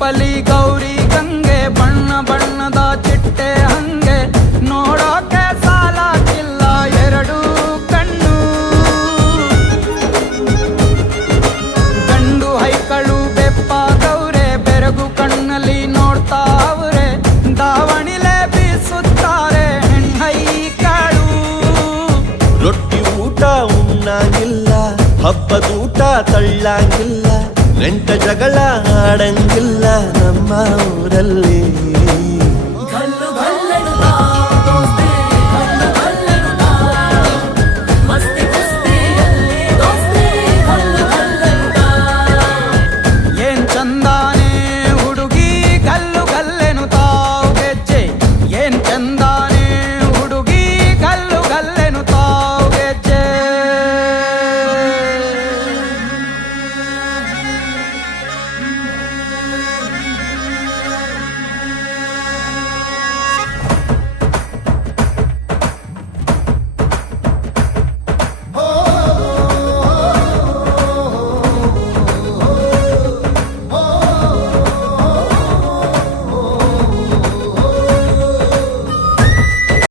ರೂಪಲಿ ಗೌರಿ ಗಂಗೆ ಬಣ್ಣ ಬಣ್ಣದ ಚಿಟ್ಟೆ ಹಂಗೆ ನೋಡೋಕೆ ಸಾಲಾಗಿಲ್ಲ ಎರಡು ಕಣ್ಣು. ಗಂಡು ಹೈಕಳು ಬೆಪ್ಪಾಗವ್ರೆ ಬೆರಗು ಕಣ್ಣಲ್ಲಿ ನೋಡ್ತಾ ಅವ್ರೆ ದಾವಣಿಲೆ ಬೀಸುತ್ತಾರೆ ಹೆಣ್ಣೈಕಳು. ರೊಟ್ಟಿ ಊಟ ಉಣ್ಣಾಗಿಲ್ಲ ಹಬ್ಬದೂಟ ತಳ್ಳಾಗಿಲ್ಲ ನೆಂಟ ಜಗಳ ಆಡಂಗಿಲ್ಲ ನಮ್ಮ ಊರಲ್ಲಿ. ಗಲ್ಲು ಗಲ್ಲೆನ್ನುತ್ತಾ